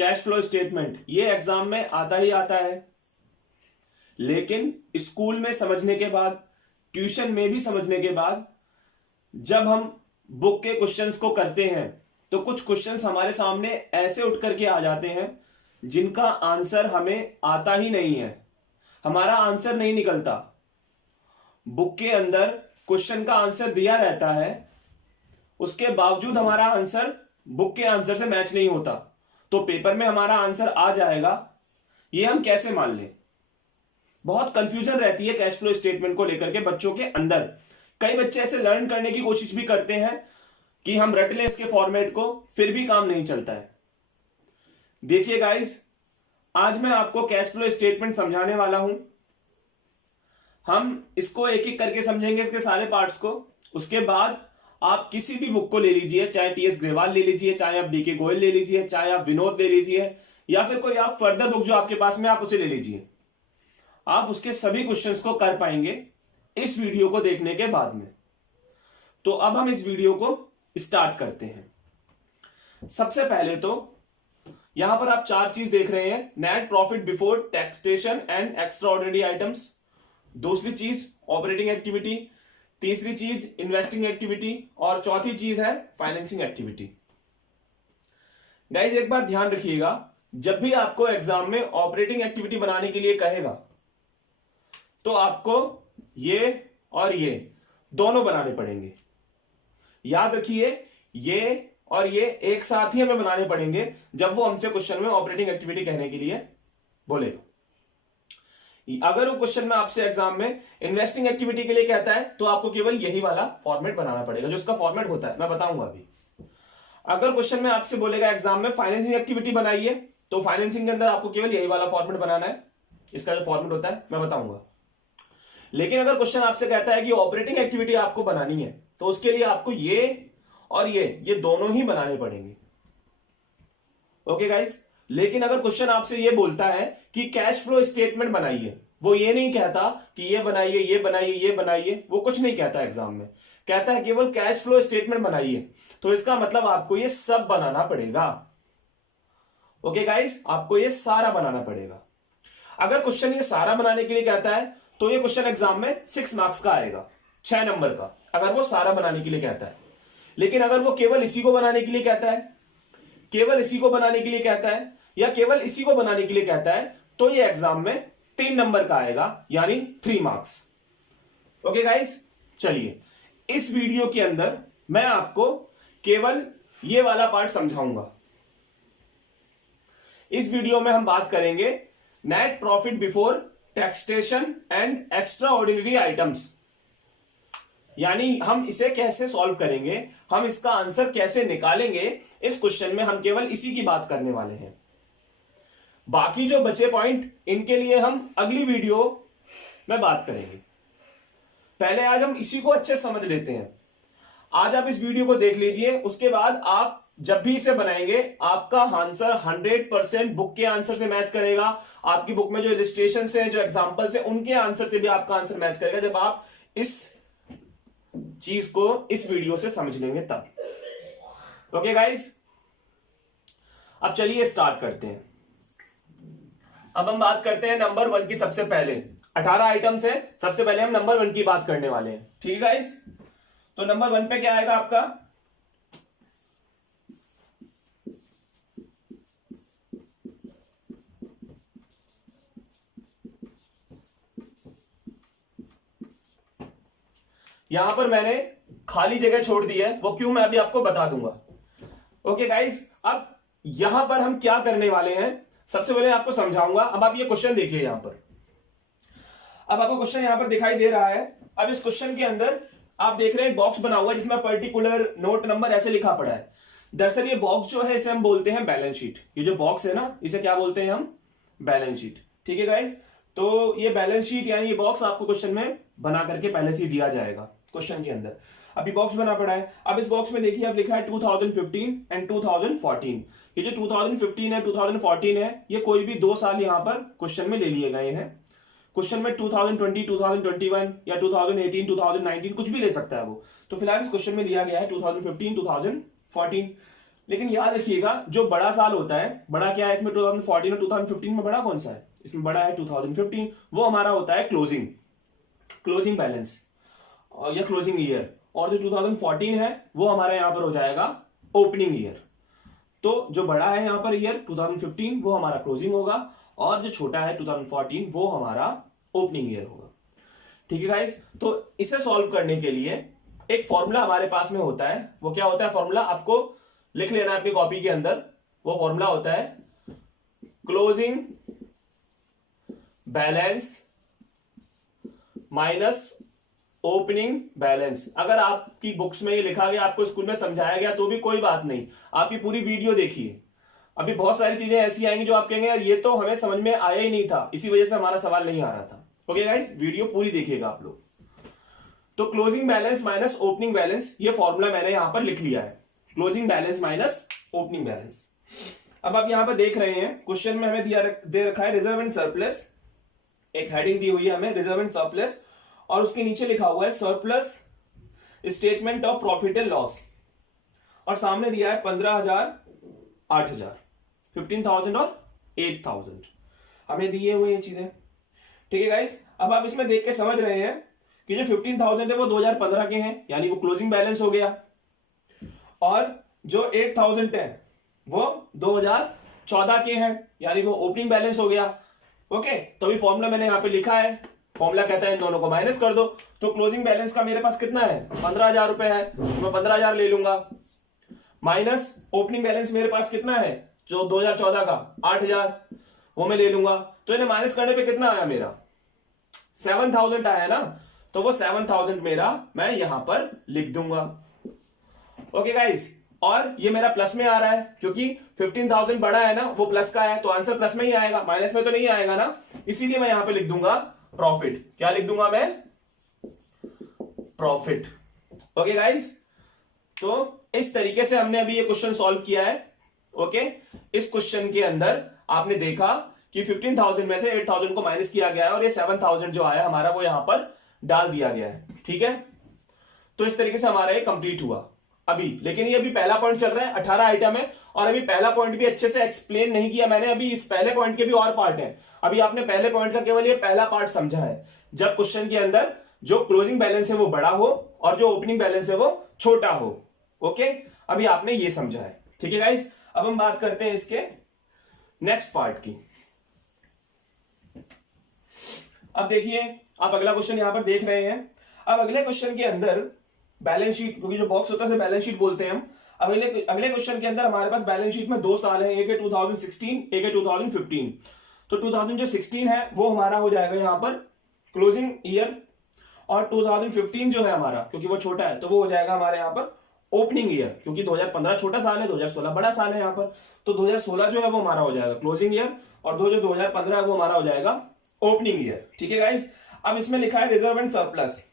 Cash flow statement ये exam में आता ही आता है, लेकिन स्कूल में समझने के बाद, ट्यूशन में भी समझने के बाद, जब हम बुक के क्वेश्चंस को करते हैं तो कुछ क्वेश्चंस हमारे सामने ऐसे उठ करके आ जाते हैं जिनका आंसर हमें आता ही नहीं है, हमारा आंसर नहीं निकलता। बुक के अंदर क्वेश्चन का आंसर दिया रहता है, उसके बावजूद हमारा आंसर बुक के आंसर से मैच नहीं होता, तो पेपर में हमारा आंसर आ जाएगा, ये हम कैसे मान लें। बहुत कंफ्यूजन रहती है कैश फ्लो स्टेटमेंट को लेकर के बच्चों के अंदर। कई बच्चे ऐसे लर्न करने की कोशिश भी करते हैं कि हम रट लें इसके फॉर्मेट को, फिर भी काम नहीं चलता है। देखिए गाइस, आज मैं आपको कैश फ्लो स्टेटमेंट समझाने वाला हूं। हम इसको एक एक करके समझेंगे, इसके सारे पार्ट्स को। उसके बाद आप किसी भी बुक को ले लीजिए, चाहे टीएस ग्रेवाल ले लीजिए, चाहे आप डीके गोयल ले लीजिए, चाहे आप विनोद ले लीजिए, या फिर कोई आप फर्दर बुक जो आपके पास में आप उसे ले लीजिए। आप उसके सभी क्वेश्चंस को कर पाएंगे इस वीडियो को देखने के बाद में। तो अब हम इस वीडियो को स्टार्ट करते हैं। सबसे पहले तो यहां पर आप 4 चीज देख रहे हैं, net profit before taxation and extraordinary items. दूसरी चीज ऑपरेटिंग एक्टिविटी, तीसरी चीज इन्वेस्टिंग एक्टिविटी, और चौथी चीज है फाइनेंसिंग एक्टिविटी। गाइस एक बात ध्यान रखिएगा, जब भी आपको एग्जाम में ऑपरेटिंग एक्टिविटी बनाने के लिए कहेगा तो आपको ये और ये दोनों बनाने पड़ेंगे। याद रखिए, ये और ये एक साथ ही हमें बनाने पड़ेंगे जब वो हमसे क्वेश्चन में ऑपरेटिंग एक्टिविटी कहने के लिए बोलेगा। अगर वो क्वेश्चन में आपसे एग्जाम में इन्वेस्टिंग एक्टिविटी के लिए कहता है तो आपको केवल यही वाला फॉर्मेट बनाना पड़ेगा, जो इसका फॉर्मेट होता है मैं बताऊंगा अभी। अगर क्वेश्चन में आपसे बोलेगा एग्जाम में फाइनेंसिंग एक्टिविटी बनाइए, तो फाइनेंसिंग के अंदर आपको केवल यही वाला फॉर्मेट बनाना है, इसका जो फॉर्मेट होता है मैं बताऊंगा। लेकिन अगर क्वेश्चन आपसे कहता है कि ऑपरेटिंग एक्टिविटी आपको बनानी है, तो उसके लिए आपको ये और ये दोनों ही बनाने पड़ेंगे। ओके गाइस, लेकिन अगर क्वेश्चन आपसे ये बोलता है कि कैश फ्लो स्टेटमेंट बनाइए, वो ये नहीं कहता कि ये बनाइए, ये बनाइए, ये बनाइए, वो कुछ नहीं कहता एग्जाम में, कहता है केवल कैश फ्लो स्टेटमेंट बनाइए, तो इसका मतलब आपको ये सब बनाना पड़ेगा। ओके गाइस, आपको ये सारा बनाना पड़ेगा। अगर क्वेश्चन ये सारा बनाने के लिए कहता है तो ये क्वेश्चन एग्जाम में 6 मार्क्स का आएगा, 6 नंबर का, अगर वो सारा बनाने के लिए कहता है। लेकिन अगर वो केवल इसी को बनाने के लिए कहता है, केवल इसी को बनाने के लिए कहता है, या केवल इसी को बनाने के लिए कहता है, तो ये एग्जाम में 3 नंबर का आएगा, यानी 3 मार्क्स। ओके गाइस, चलिए इस वीडियो के अंदर मैं आपको केवल ये वाला पार्ट समझाऊंगा। इस वीडियो में हम बात करेंगे net profit before taxation and extra ordinary items, यानी हम इसे कैसे सॉल्व करेंगे, हम इसका आंसर कैसे निकालेंगे। इस क्वेश्चन में हम केवल इसी की बात करने वाले हैं। बाकी जो बचे पॉइंट, इनके लिए हम अगली वीडियो में बात करेंगे। पहले आज हम इसी को अच्छे समझ लेते हैं। आज आप इस वीडियो को देख लीजिए, उसके बाद आप जब भी इसे बनाएंगे आपका आंसर 100% बुक के आंसर से मैच करेगा। आपकी बुक में जो इलस्ट्रेशंस हैं, जो एग्जांपल्स हैं, उनके आंसर से भी आपका आंसर मैच करेगा, जब आप इस चीज को इस वीडियो से समझ लेंगे तब। ओके गाइस, अब चलिए स्टार्ट करते हैं। अब हम बात करते हैं नंबर 1 की। सबसे पहले 18 आइटम्स है, सबसे पहले हम नंबर 1 की बात करने वाले हैं। ठीक है गाइस, तो नंबर 1 पे क्या आएगा आपका, यहां पर मैंने खाली जगह छोड़ दी है, वो क्यों मैं अभी आपको बता दूंगा। ओके गाइस, अब यहां पर हम क्या करने वाले हैं, सबसे पहले आपको समझाऊंगा। अब आप ये क्वेश्चन देखिए, यहां पर अब आपको क्वेश्चन यहां पर दिखाई दे रहा है। अब इस क्वेश्चन के अंदर आप देख रहे हैं बॉक्स बना हुआ है जिसमें पर्टिकुलर नोट नंबर ऐसे लिखा पड़ा है। दरअसल ये बॉक्स जो है इसे हम बोलते हैं बैलेंस शीट। ये जो बॉक्स है ना, इसे क्या बोलते हैं हम, बैलेंस शीट। ठीक है गाइस, तो ये बैलेंस शीट यानी ये बॉक्स आपको क्वेश्चन में बना करके पहले से दिया जाएगा क्वेश्चन के अंदर। अभी बॉक्स बना पड़ा है। अब इस बॉक्स में देखिए, अब लिखा है 2015 एंड 2014। ये जो 2015 है 2014 है, ये कोई भी 2 साल यहां पर क्वेश्चन में ले लिए गए हैं। क्वेश्चन में 2020, 2021 या 2018, 2019 कुछ भी ले सकता है वो। तो फिलहाल इस क्वेश्चन में दिया गया है 2015, 2014। लेकिन याद रखिएगा जो बड़ा साल होता है, बड़ा क्या है इसमें 2014 और 2015 में बड़ा कौन सा है, इसमें बड़ा है 2015, वो हमारा होता है क्लोजिंग बैलेंस या क्लोजिंग ईयर, और जो 2014 है वो हमारे यहां पर हो जाएगा ओपनिंग ईयर। तो जो बड़ा है यहां पर ईयर 2015 वो हमारा क्लोजिंग होगा, और जो छोटा है 2014 वो हमारा ओपनिंग ईयर होगा। ठीक है गाइस, तो इसे सॉल्व करने के लिए एक फॉर्मूला हमारे पास में होता है। वो क्या होता है फॉर्मूला, आपको लिख लेना है अपनी कॉपी के अंदर। वो फॉर्मूला होता है closing balance minus opening balance. अगर आपकी बुक्स में ये लिखा गया, आपको स्कूल में समझाया गया तो भी कोई बात नहीं, आप ये पूरी वीडियो देखिए। अभी बहुत सारी चीजें ऐसी आएंगी जो आप कहेंगे यार ये तो हमें समझ में आया ही नहीं था, इसी वजह से हमारा सवाल नहीं आ रहा था। ओके गाइस, वीडियो पूरी देखिएगा आप लोग। तो closing balance minus opening balance, ये फॉर्मूला मैंने यहां पर लिख लिया है, closing balance minus opening balance. अब आप यहां पर देख रहे हैं क्वेश्चन में हमें दे रखा है रिजर्व एंड सरप्लस, एक हेडिंग दी हुई है हमें रिजर्व एंड सरप्लस, और उसके नीचे लिखा हुआ है surplus statement of profit and loss, और सामने दिया है 15,000, 8,000, 15,000 और 8,000 हमें दिए हुए ये चीजें। ठीक है गाइस, अब आप इसमें देख के समझ रहे हैं कि जो 15,000 है वो 2015 के हैं, यानी वो क्लोजिंग बैलेंस हो गया, और जो 8,000 है वो 2014 के हैं, यानी वो ओपनिंग बैलेंस हो गया। ओके, तो अभी फॉर्मूला मैंने यहां पे लिखा है, फॉर्मूला कहता है इन दोनों को माइनस कर दो। तो क्लोजिंग बैलेंस का मेरे पास कितना है, 15,000 रुपए है, तो मैं 15,000 ले लूंगा, माइनस ओपनिंग बैलेंस मेरे पास कितना है जो 2014 का 8,000, वो मैं ले लूंगा। तो इन्हें माइनस करने पे कितना आया मेरा, 7,000 आया ना, तो वो 7,000 मेरा मैं यहां पर लिख दूंगा। ओके गाइस, और ये मेरा प्लस में आ रहा है क्योंकि 15,000 बड़ा है ना, वो प्लस का है, तो आंसर प्लस में ही आएगा, माइनस में तो नहीं आएगा ना, इसीलिए मैं यहां पे लिख दूंगा प्रॉफिट। क्या लिख दूंगा मैं, प्रॉफिट। ओके गाइस, तो इस तरीके से हमने अभी ये क्वेश्चन सॉल्व किया है। ओके, इस क्वेश्चन के अंदर आपने देखा कि 15,000 में से 8,000 को माइनस किया गया है, और ये 7,000 जो आया हमारा वो यहां पर डाल दिया गया है। ठीक है, तो इस तरीके से हमारा ये कंप्लीट हुआ अभी। लेकिन ये अभी पहला पॉइंट चल रहा है, 18 आइटम है, और अभी पहला पॉइंट भी अच्छे से एक्सप्लेन नहीं किया मैंने। अभी इस पहले पॉइंट के भी और पार्ट है, अभी आपने पहले पॉइंट का केवल ये पहला पार्ट समझा है, जब क्वेश्चन के अंदर जो क्लोजिंग बैलेंस है वो बड़ा हो और जो ओपनिंग बैलेंस है वो छोटा हो। ओके, अभी आपने ये समझा है। ठीक है गाइस, अब हम बात करते हैं इसके नेक्स्ट पार्ट की। अब देखिए, आप अगला क्वेश्चन यहां पर देख रहे हैं। अब अगले क्वेश्चन के अंदर बैलेंस शीट, क्योंकि जो बॉक्स होता है बैलेंस शीट बोलते हैं हम। अगले क्वेश्चन के अंदर हमारे पास बैलेंस शीट में 2 साल है, एक है 2016, एक है 2015। तो 2016 है वो हमारा हो जाएगा यहां पर क्लोजिंग ईयर, और 2015 जो है हमारा, क्योंकि वो छोटा है, तो वो हो जाएगा हमारे यहां पर ओपनिंग ईयर, क्योंकि 2015 छोटा साल है, 2016 बड़ा साल है यहां पर। तो 2016 जो है वो हमारा हो जाएगा क्लोजिंग ईयर, और जो 2015 है वो हमारा हो जाएगा ओपनिंग ईयर। ठीक है गाइस, अब इसमें लिखा है रिजर्व एंड सरप्लस।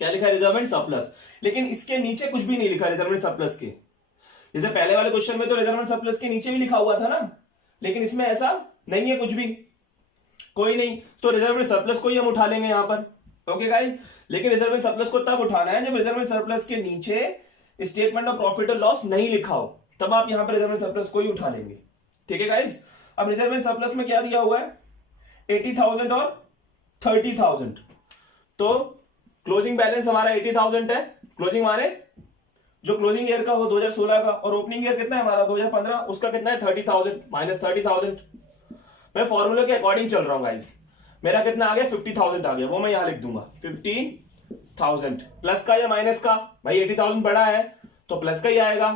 क्या लिखा है, रिजर्व एंड सरप्लस, लेकिन इसके नीचे कुछ भी नहीं लिखा रिजर्व एंड सरप्लस के। जैसे पहले वाले क्वेश्चन में तो रिजर्व एंड सरप्लस के नीचे भी लिखा हुआ था ना, लेकिन इसमें ऐसा नहीं है कुछ भी, कोई नहीं। तो रिजर्व एंड सरप्लस को ही हम उठा लेंगे यहां पर। ओके गाइस, लेकिन रिजर्व एंड सरप्लस को तब उठाना है जब रिजर्व एंड सरप्लस के नीचे स्टेटमेंट ऑफ प्रॉफिट और लॉस नहीं लिखा हो, तब आप यहां पर रिजर्व एंड सरप्लस को ही उठा लेंगे। ठीक है गाइस, अब रिजर्व एंड सरप्लस में क्या दिया हुआ है, 80,000 और 30,000। तो क्लोजिंग बैलेंस हमारा 80,000 है, क्लोजिंग माने जो क्लोजिंग ईयर का हो 2016 का, और ओपनिंग ईयर कितना है हमारा 2015, उसका कितना है 30,000 माइनस 30,000। मैं फॉर्मूले के अकॉर्डिंग चल रहा हूं गाइस, मेरा कितना आ गया 50,000 आ गया, वो मैं यहां लिख दूंगा 50,000। प्लस का या माइनस का, भाई 80,000 बड़ा है तो प्लस का ही आएगा।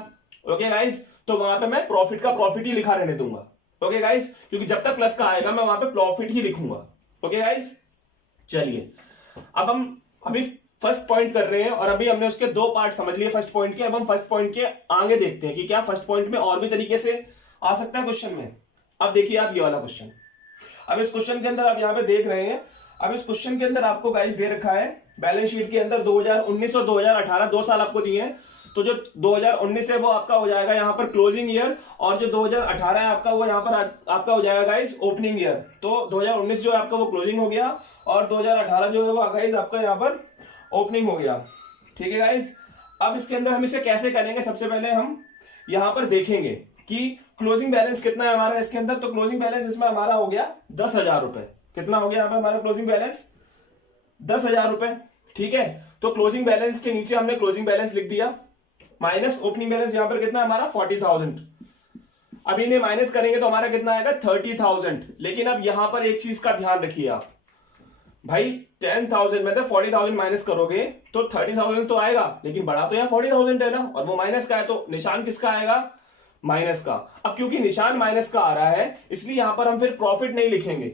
ओके गाइस, तो वहां पे मैं प्रॉफिट का प्रॉफिट ही लिखा रहने दूंगा। ओके गाइस, क्योंकि जब तक प्लस का आएगा मैं वहां पे प्रॉफिट ही लिखूंगा। ओके गाइस, चलिए अब हम अभी फर्स्ट पॉइंट कर रहे हैं, और अभी हमने उसके 2 पार्ट समझ लिए फर्स्ट पॉइंट के। अब हम फर्स्ट पॉइंट के आगे देखते हैं कि क्या फर्स्ट पॉइंट में और भी तरीके से आ सकता है क्वेश्चन में। अब देखिए आप ये वाला क्वेश्चन, अब इस क्वेश्चन के अंदर आप यहां पे देख रहे हैं। अब इस क्वेश्चन के अंदर आपको गाइस दे रखा है बैलेंस शीट के अंदर 2019 और 2018 2 साल आपको दिए हैं। तो जो 2019 है वो आपका हो जाएगा यहाँ पर क्लोजिंग ईयर, और जो 2018 है आपका वो यहाँ पर आपका हो जाएगा गाइस ओपनिंग ईयर। तो 2019 जो है आपका वो क्लोजिंग हो गया, और 2018 जो है वो गाइस आपका यहाँ पर ओपनिंग हो गया। ठीक है गाइस, अब इसके अंदर हम इसे कैसे करेंगे, सबसे पहले हम यहां पर देखेंगे कि क्लोजिंग बैलेंस कितना है हमारा इसके अंदर, तो क्लोजिंग बैलेंस इसमें हमारा हो गया 10,000 रुपए। कितना हो गया यहाँ पे हमारा क्लोजिंग बैलेंस? 10,000 रुपए। ठीक है, तो क्लोजिंग बैलेंस के नीचे हमने क्लोजिंग बैलेंस लिख दिया माइनस ओपनिंग बैलेंस। यहां पर कितना हमारा 40,000। अब इन्हें माइनस करेंगे तो हमारा कितना आएगा 30,000। लेकिन अब यहां पर एक चीज का ध्यान रखिए आप भाई, 10,000 में तो 40,000 माइनस करोगे तो 30,000 तो आएगा, लेकिन बड़ा तो यहाँ 40,000 है ना, और वो माइनस का है तो निशान किसका आएगा? माइनस का। अब क्योंकि निशान माइनस का आ रहा है इसलिए यहां पर हम फिर प्रॉफिट नहीं लिखेंगे,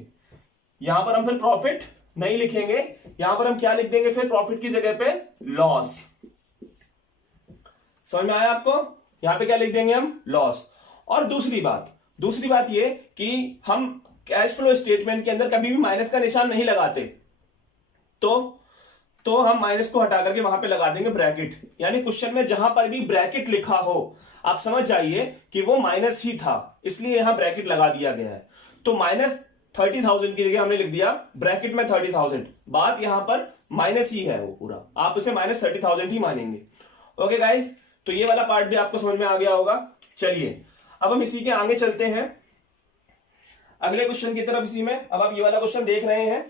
यहां पर हम फिर प्रॉफिट नहीं लिखेंगे, यहां पर हम क्या लिख देंगे फिर प्रॉफिट की जगह पे? लॉस। समझ में आया आपको? यहां पे क्या लिख देंगे हम? लॉस। और दूसरी बात ये कि हम कैश फ्लो स्टेटमेंट के अंदर कभी भी माइनस का निशान नहीं लगाते, तो हम माइनस को हटा करके वहां पे लगा देंगे ब्रैकेट। यानी क्वेश्चन में जहां पर भी ब्रैकेट लिखा हो आप समझ जाइए कि वो माइनस ही था, इसलिए यहां ब्रैकेट लगा दिया गया है। तो माइनस 30,000 की जगह हमने लिख दिया ब्रैकेट में 30,000। बात यहां पर माइनस ही है, वो पूरा आप उसे माइनस 30,000 ही मानेंगे। ओके गाइस, तो ये वाला पार्ट भी आपको समझ में आ गया होगा। चलिए अब हम इसी के आगे चलते हैं अगले क्वेश्चन की तरफ। इसी में अब आप ये वाला क्वेश्चन देख रहे हैं,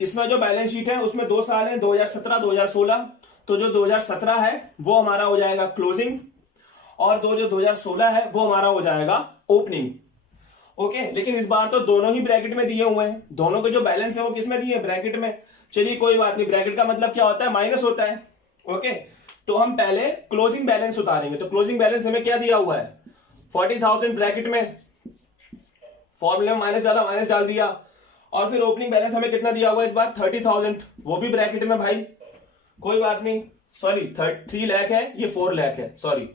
इसमें जो बैलेंस शीट है उसमें 2 साल है 2017 2016। तो जो 2017 है वो हमारा हो जाएगा क्लोजिंग, और जो 2016 है वो हमारा हो जाएगा ओपनिंग। ओके, लेकिन इस बार तो दोनों ही ब्रैकेट में दिए हुए हैं, दोनों के जो बैलेंस है वो किस में दिए हैं? ब्रैकेट में। चलिए कोई बात नहीं, ब्रैकेट का मतलब क्या होता है? माइनस होता है। ओके, तो हम पहले क्लोजिंग बैलेंस उतारेंगे। तो क्लोजिंग बैलेंस हमें क्या दिया हुआ है? 40,000 ब्रैकेट में, फॉर्मूले में माइनस डाल दिया। और फिर ओपनिंग बैलेंस हमें कितना दिया हुआ है इस बार? 30,000, वो भी ब्रैकेट में भाई। कोई बात नहीं, सॉरी 3 लाख है, ये 4 लाख है, सॉरी।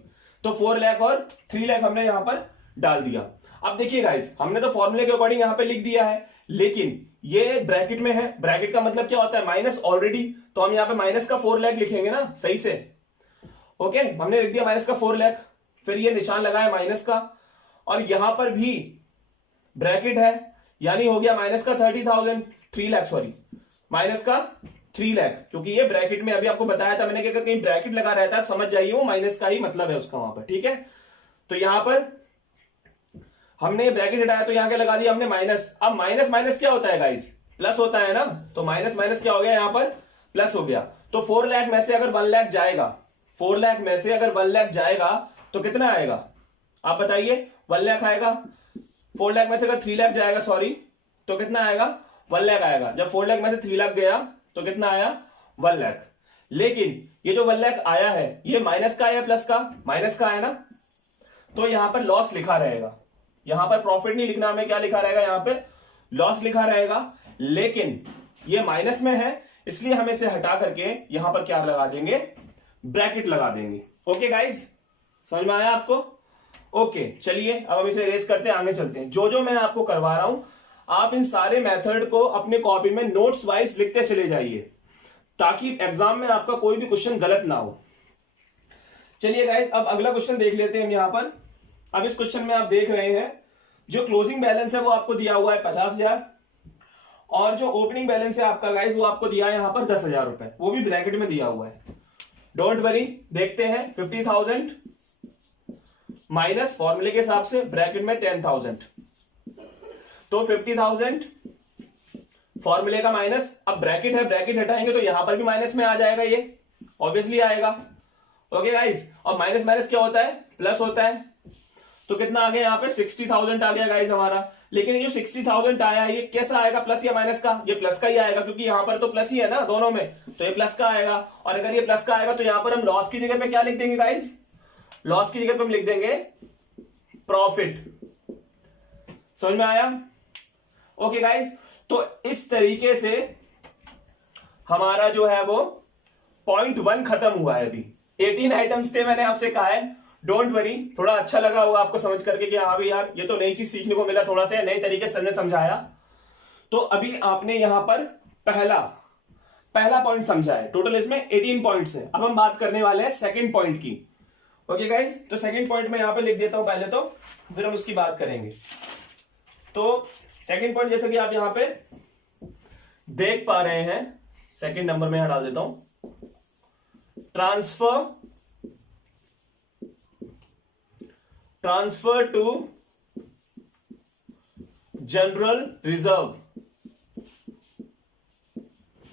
तो 4 लाख और 3 लाख हमने यहां पर डाल दिया। अब देखिए गाइस, हमने तो फॉर्मूले के अकॉर्डिंग यहां पे लिख दिया है, लेकिन ये ब्रैकेट में है। ब्रैकेट का मतलब क्या होता है? Minus already. तो हम यहां पे माइनस का 4 लाख लिखेंगे ना सही से। ओके, हमने लिख दिया माइनस का 4 लाख, फिर ये निशान लगाया माइनस का, और यहां पर भी ब्रैकेट है, यानी हो गया माइनस का 30,000, 3 लाख, सॉरी माइनस का 3 लाख, क्योंकि ये ब्रैकेट में अभी आपको बताया था मैंने कि अगर कहीं ब्रैकेट लगा रहता है समझ जाइए वो माइनस का ही मतलब है उसका वहां पर। ठीक है, तो यहां पर हमने ब्रैकेट हटाया तो यहां क्या लगा दिया हमने? माइनस। अब माइनस माइनस क्या होता है गाइस? प्लस होता है ना, तो माइनस माइनस क्या हो गया यहां पर? प्लस हो गया। तो 4 लाख में से अगर 1 लाख जाएगा, 4 लाख में से अगर 1 लाख जाएगा तो कितना आएगा आप बताइए? 1 लाख आएगा। 4 लाख में से अगर 3 लाख जाएगा, सॉरी, तो कितना आएगा? 1 लाख आएगा। जब 4 लाख में से 3 लाख गया तो कितना आया? 1 लाख। लेकिन ये जो 1 लाख आया है ये माइनस का आया प्लस का? माइनस का आया ना, तो यहां पर लॉस लिखा रहेगा। यहां पर प्रॉफिट नहीं लिखना, हमें क्या लिखा रहेगा? यहां पे लॉस लिखा रहेगा। लेकिन ये माइनस में है इसलिए हम इसे हटा करके यहां पर क्या लगा देंगे? ब्रैकेट लगा देंगे। ओके गाइस, समझ में आया आपको? ओके, चलिए अब हम इसे इरेज करते हैं, आगे चलते हैं। जो मैं आपको करवा रहा हूं आप इन सारे मेथड को अपने कॉपी में नोट्स वाइज लिखते चले जाइए, ताकि एग्जाम में आपका कोई भी क्वेश्चन गलत ना हो। चलिए गाइस, अब अगला क्वेश्चन देख लेते हैं हम यहां पर। अब इस क्वेश्चन में आप देख रहे हैं जो क्लोजिंग बैलेंस है वो आपको दिया हुआ है 50,000, और जो ओपनिंग बैलेंस है आपका गाइस वो आपको दिया है यहां पर 10,000 रुपए, वो भी ब्रैकेट में दिया हुआ है। डोंट वरी, देखते हैं। 50,000 माइनस फॉर्मूले के हिसाब से ब्रैकेट में 10,000, तो 50,000 फॉर्मूले का माइनस। अब ब्रैकेट है, ब्रैकेट हटाएंगे तो यहां पर भी माइनस में आ जाएगा, ये ऑब्वियसली आएगा। ओके गाइस, और माइनस माइनस क्या होता है? प्लस होता है। तो कितना आ गया यहाँ पे? 60,000 आ गया गाइस हमारा। लेकिन ये जो 60,000 आया ये कैसा आएगा? प्लस या माइनस का? ये प्लस का ही आएगा, क्योंकि यहां पर तो प्लस ही है ना दोनों में, तो ये प्लस का आएगा। और अगर ये प्लस का आएगा तो यहां पर हम लॉस की जगह पे क्या लिख देंगे गाइस? लॉस की जगह पे हम लिख देंगे प्रॉफिट। समझ में आया? ओके गाइस, तो इस तरीके से हमारा जो है वो पॉइंट 1 खत्म हुआ है। अभी 18 आइटम्स थे, मैंने आपसे कहा है। डोंट वरी, थोड़ा अच्छा लगा होगा आपको समझ करके कि हाँ भाई यार ये तो नई चीज सीखने को मिला, थोड़ा सा नए तरीके से समझाया। तो अभी आपने यहां पर पहला पॉइंट समझा है। टोटल इसमें 18 पॉइंट्स हैं। अब हम बात करने वाले हैं सेकंड पॉइंट की। ओके गाइस, तो सेकंड पॉइंट में यहां पे लिख देता हूं पहले, तो फिर हम उसकी बात करेंगे। तो सेकंड पॉइंट जैसे कि आप यहां पे देख पा रहे हैं, सेकंड नंबर में हटा देता हूं, transfer transfer to general reserve,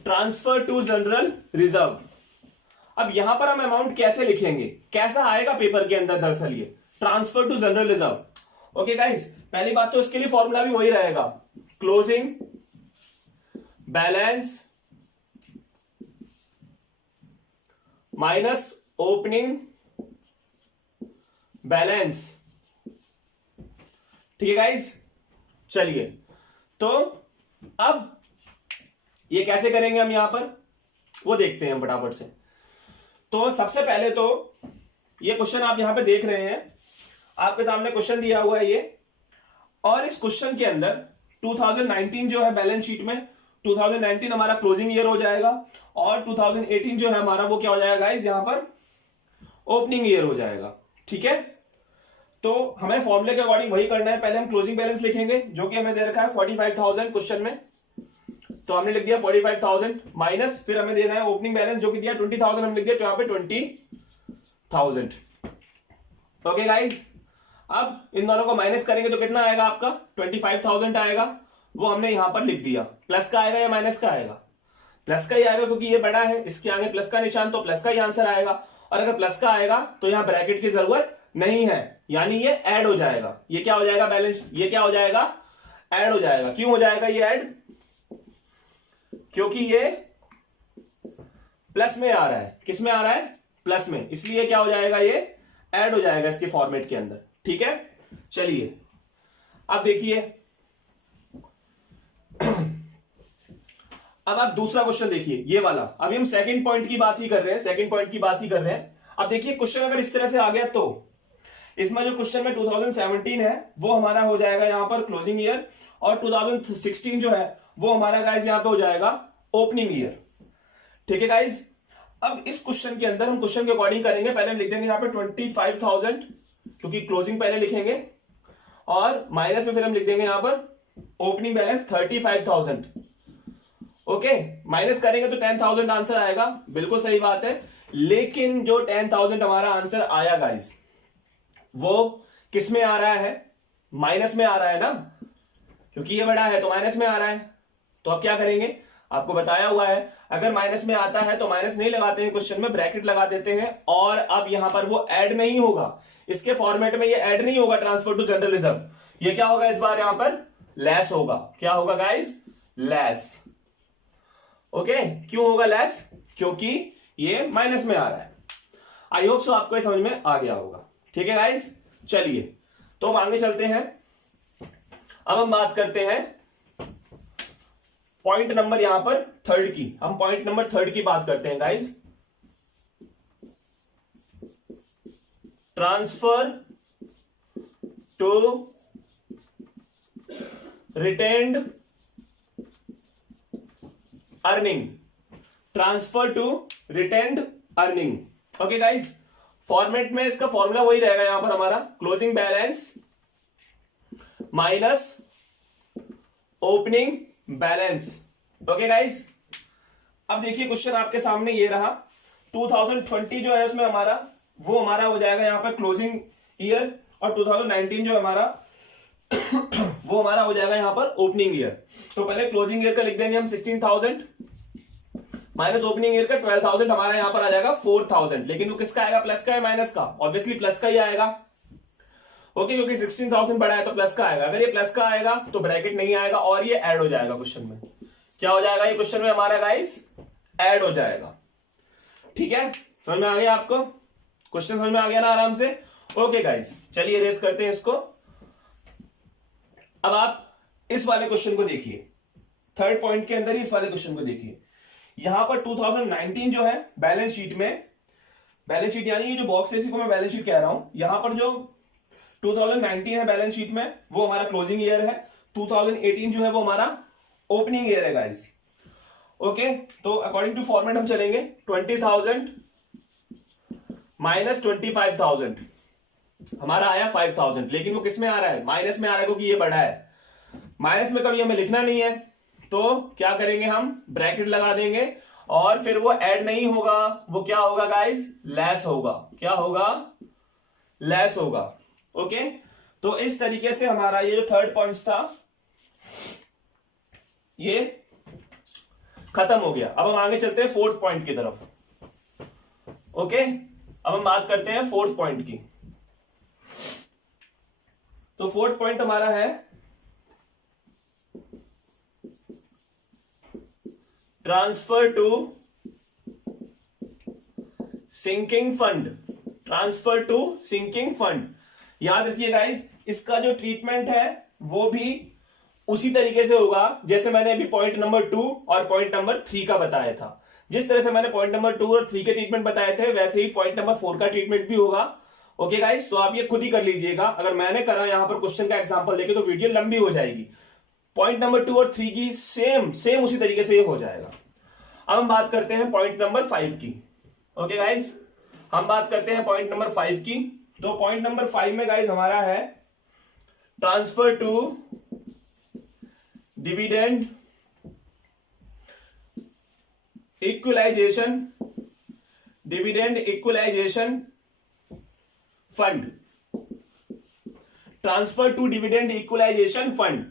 transfer to general reserve. अब यहां पर हम अमाउंट कैसे लिखेंगे, कैसा आएगा पेपर के अंदर, दरअसल ये transfer to general reserve. Okay guys, पहली बात तो इसके लिए फॉर्मूला भी वही रहेगा, closing balance minus opening balance. ठीक है गाइस, चलिए तो अब ये कैसे करेंगे हम यहां पर, वो देखते हैं फटाफट से। तो सबसे पहले तो ये क्वेश्चन आप यहां पे देख रहे हैं, आपके सामने क्वेश्चन दिया हुआ है ये, और इस क्वेश्चन के अंदर 2019 जो है बैलेंस शीट में 2019 हमारा क्लोजिंग ईयर हो जाएगा, और 2018 जो है हमारा वो क्या हो जाएगा गाइस, यहां पर ओपनिंग ईयर हो जाएगा। ठीक है, तो हमें फॉर्मूले के अकॉर्डिंग वही करना है। पहले हम क्लोजिंग बैलेंस लिखेंगे जो कि हमें दे रखा है 45,000 क्वेश्चन में, तो हमने लिख दिया 45,000 माइनस, फिर हमें देना है ओपनिंग बैलेंस जो कि दिया 20,000, हम लिख दिया तो यहाँ पे 20,000। ओके गाइस, अब इन दोनों को माइनस करेंगे तो कितना आएगा आपका 25,000 आएगा, वो हमने यहां पर लिख दिया। प्लस का आएगा या माइनस का आएगा, प्लस का ही आएगा क्योंकि ये बड़ा है, इसके आगे प्लस का निशान, तो प्लस का ही आंसर आएगा। और अगर प्लस का आएगा तो यहां ब्रैकेट की जरूरत नहीं है, यानी ये ऐड हो जाएगा। ये क्या हो जाएगा बैलेंस, ये क्या हो जाएगा, ऐड हो जाएगा। क्यों हो जाएगा ये ऐड, क्योंकि ये प्लस में आ रहा है। किस में आ रहा है, प्लस में, इसलिए क्या हो जाएगा, ये ऐड हो जाएगा इसके फॉर्मेट के अंदर। ठीक है, चलिए अब देखिए अब आप दूसरा क्वेश्चन देखिए, ये वाला। अभी हम सेकंड पॉइंट की बात ही कर रहे हैं, सेकंड पॉइंट की बात ही कर रहे हैं। अब देखिए क्वेश्चन अगर इस तरह से आ गया तो इसमें जो क्वेश्चन में 2017 है वो हमारा हो जाएगा यहां पर क्लोजिंग ईयर, और 2016 जो है वो हमारा गाइस यहां पे हो जाएगा ओपनिंग ईयर। ठीक है गाइस, अब इस क्वेश्चन के अंदर हम क्वेश्चन के अकॉर्डिंग करेंगे। पहले हम लिख देंगे यहां पे 25,000 क्योंकि क्लोजिंग पहले लिखेंगे, और माइनस में फिर हम लिख देंगे यहां पर ओपनिंग बैलेंस 35,000। ओके, माइनस करेंगे तो 10,000 आंसर आएगा, बिल्कुल सही बात है। लेकिन जो 10,000 हमारा आंसर आया गाइस, वो किस में आ रहा है, माइनस में आ रहा है ना, क्योंकि ये बड़ा है तो माइनस में आ रहा है। तो अब क्या करेंगे, आपको बताया हुआ है, अगर माइनस में आता है तो माइनस नहीं लगाते हैं क्वेश्चन में, ब्रैकेट लगा देते हैं। और अब यहां पर वो ऐड नहीं होगा, इसके फॉर्मेट में ये ऐड नहीं होगा ट्रांसफर टू जनरल रिजर्व। ये क्या होगा इस बार, यहां पर लेस होगा। क्या होगा गाइस, लेस। ओके, क्यों होगा लेस, क्योंकि ये माइनस में आ रहा है। आई होप सो आपको समझ में आ गया होगा। ठीक है गाइस, चलिए तो अब आगे चलते हैं। अब हम बात करते हैं पॉइंट नंबर यहां पर थर्ड की। हम पॉइंट नंबर थर्ड की बात करते हैं guys, transfer to retained earning, transfer to retained earning. Okay guys, format में इसका फॉर्मूला वही रहेगा यहां पर हमारा, closing balance minus opening balance. Okay guys, अब देखिए क्वेश्चन आपके सामने ये रहा। 2020 जो है उसमें हमारा वो हमारा हो जाएगा यहां पर क्लोजिंग ईयर, और 2019 जो हमारा वो हमारा हो जाएगा यहां पर ओपनिंग ईयर। तो पहले क्लोजिंग ईयर का लिख देंगे हम 16,000 माइनस ओपनिंग ईयर का 12,000, हमारा यहां पर आ जाएगा 4,000। लेकिन वो किसका आएगा, प्लस का है माइनस का, ऑब्वियसली प्लस का ही आएगा। ओके, क्योंकि 16,000 बड़ा है तो प्लस का आएगा। अगर ये प्लस का आएगा तो ब्रैकेट नहीं आएगा और ये ऐड हो जाएगा क्वेश्चन में। क्या हो जाएगा ये क्वेश्चन में हमारा गाइस, ऐड हो जाएगा। ठीक है, समझ में आ गया आपको, क्वेश्चन समझ में आ गया ना आराम से। ओके गाइस, चलिए रेस करते हैं इसको। अब आप इस वाले क्वेश्चन को देखिए, थर्ड पॉइंट के अंदर ही इस वाले क्वेश्चन को देखिए। यहां पर 2019 जो है बैलेंस शीट में, बैलेंस शीट यानी ये जो बॉक्स है इसी को मैं बैलेंस शीट कह रहा हूं। यहां पर जो 2019 है बैलेंस शीट में वो हमारा क्लोजिंग ईयर है, 2018 जो है वो हमारा ओपनिंग ईयर है गाइस। ओके, तो अकॉर्डिंग टू फॉर्मेट हम चलेंगे 20,000 माइनस 25,000, हमारा आया 5,000। लेकिन वो किस में आ रहा है, माइनस में आ रहा है, क्योंकि ये बड़ा है। माइनस में कभी हमें लिखना नहीं है, तो क्या करेंगे हम, ब्रैकेट लगा देंगे, और फिर वो ऐड नहीं होगा, वो क्या होगा गाइस, लेस होगा। क्या होगा, लेस होगा। ओके, तो इस तरीके से हमारा ये जो थर्ड पॉइंट था ये खत्म हो गया। अब हम आगे चलते हैं फोर्थ पॉइंट की तरफ। ओके, अब हम बात करते हैं फोर्थ पॉइंट की। तो फोर्थ पॉइंट हमारा है transfer to sinking fund. Transfer to sinking fund, याद रखिए गाइस, इसका जो ट्रीटमेंट है वो भी उसी तरीके से होगा जैसे मैंने अभी पॉइंट नंबर 2 और पॉइंट नंबर 3 का बताया था। जिस तरह से मैंने पॉइंट नंबर 2 और 3 के ट्रीटमेंट बताए थे वैसे ही पॉइंट नंबर 4 का ट्रीटमेंट भी होगा। ओके गाइस, तो आप ये खुद ही कर लीजिएगा। अगर मैंने करा यहां पर क्वेश्चन का एग्जांपल लेके तो वीडियो लंबी हो जाएगी। पॉइंट नंबर 2 और 3 की सेम उसी तरीके से ये हो जाएगा। अब हम बात करते हैं पॉइंट नंबर 5 की। ओके गाइस, हम बात करते हैं पॉइंट नंबर 5 की। तो पॉइंट नंबर 5 में गाइस हमारा है transfer to dividend equalisation, dividend equalisation fund. Transfer to dividend equalisation fund,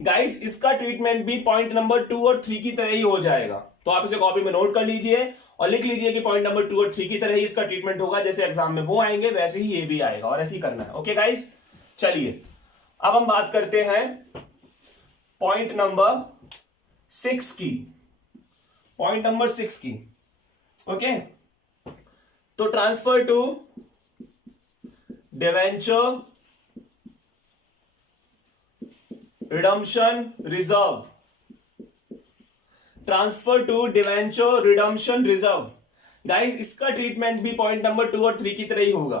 guys इसका ट्रीटमेंट भी पॉइंट नंबर 2 और 3 की तरह ही हो जाएगा। तो आप इसे कॉपी में नोट कर लीजिए और लिख लीजिए कि पॉइंट नंबर 2 और 3 की तरह ही इसका ट्रीटमेंट होगा। जैसे एग्जाम में वो आएंगे वैसे ही ये भी आएगा और ऐसे ही करना है। ओके गाइस, चलिए अब हम बात करते हैं पॉइंट नंबर 6 की। पॉइंट नंबर 6 की। ओके, तो transfer to debenture redemption reserve. Transfer to debenture redemption reserve, guys इसका ट्रीटमेंट भी पॉइंट नंबर 2 और 3 की तरह ही होगा।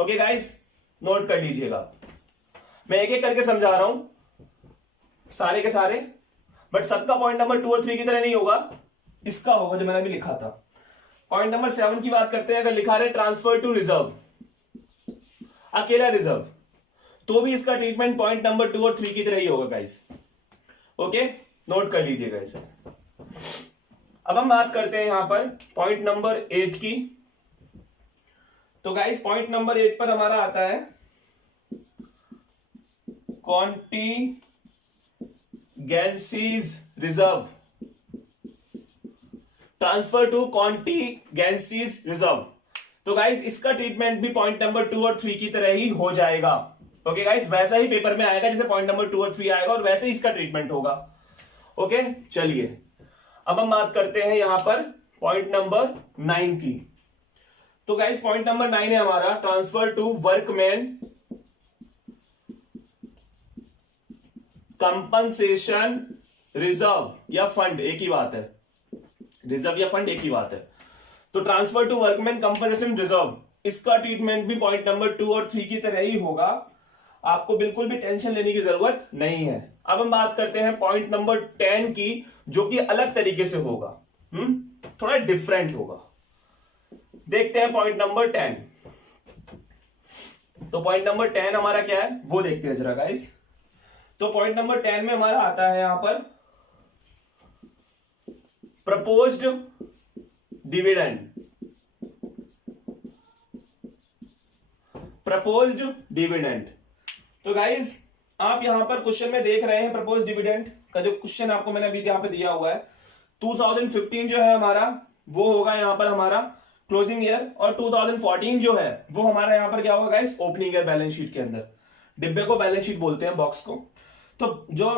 ओके गाइस, नोट कर लीजिएगा। मैं एक एक करके समझा रहा हूं सारे के सारे, बट सबका पॉइंट नंबर 2 और 3 की तरह नहीं होगा, इसका होगा जो मैंने अभी लिखा था। पॉइंट नंबर 7 की बात करते हैं। अगर लिखा रहे ट्रांसफर टू रिजर्व, अकेला रिजर्व, तो भी इसका ट्रीटमेंट पॉइंट नंबर 2 और 3 की तरह ही होगा गाइस। ओके, नोट कर लीजिएगा इसे। अब हम बात करते हैं यहां पर पॉइंट नंबर 8 की। तो गाइस पॉइंट नंबर 8 पर हमारा आता है कॉन्टिगेंसीज रिजर्व। ट्रांसफर टू कॉन्टिगेंसीज रिजर्व, तो गाइस इसका ट्रीटमेंट भी पॉइंट नंबर 2 और 3 की तरह ही हो जाएगा। ओके गाइस, वैसा ही पेपर में आएगा जैसे पॉइंट नंबर 2 और 3 आएगा और वैसे ही इसका ट्रीटमेंट होगा। ओके, चलिए अब हम बात करते हैं यहां पर पॉइंट नंबर 9 की। तो गाइस पॉइंट नंबर 9 है हमारा transfer to workman compensation reserve या फंड, एक ही बात है, रिजर्व या फंड एक ही बात है। तो transfer to workman compensation reserve, इसका ट्रीटमेंट भी पॉइंट नंबर 2 और 3 की तरह ही होगा। आपको बिल्कुल भी टेंशन लेने की जरूरत नहीं है। अब हम बात करते हैं पॉइंट नंबर 10 की, जो कि अलग तरीके से होगा, थोड़ा डिफरेंट होगा। देखते हैं पॉइंट नंबर 10। तो पॉइंट नंबर 10 हमारा क्या है वो देखते हैं जरा गाइस। तो पॉइंट नंबर 10 में हमारा आता है यहां पर प्रपोज्ड डिविडेंड। प्रपोज्ड डिविडेंड, तो गाइस आप यहां पर क्वेश्चन में देख रहे हैं प्रपोज्ड डिविडेंड का जो क्वेश्चन आपको मैंने अभी यहां पे दिया हुआ है। 2015 जो है हमारा वो होगा यहां पर हमारा क्लोजिंग ईयर, और 2014 जो है वो हमारा यहां पर क्या होगा guys, opening year balance sheet के अंदर। डिब्बे को बैलेंस शीट बोलते हैं, बॉक्स को। तो जो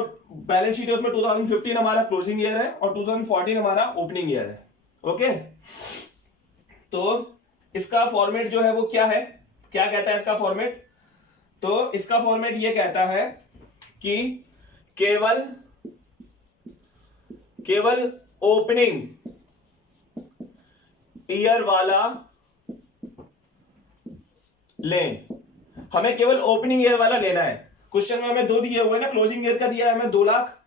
बैलेंस शीट है उसमें 2015 हमारा क्लोजिंग ईयर है और 2014 हमारा ओपनिंग ईयर है। ओके, तो इसका फॉर्मेट जो है वो क्या है, क्या कहता है इसका फॉर्मेट? तो इसका फॉर्मेट ये कहता है कि केवल ओपनिंग ईयर वाला लें। हमें केवल ओपनिंग ईयर वाला लेना है। क्वेश्चन में हमें दो दिए हुए ना, क्लोजिंग ईयर का दिया है हमें 2 लाख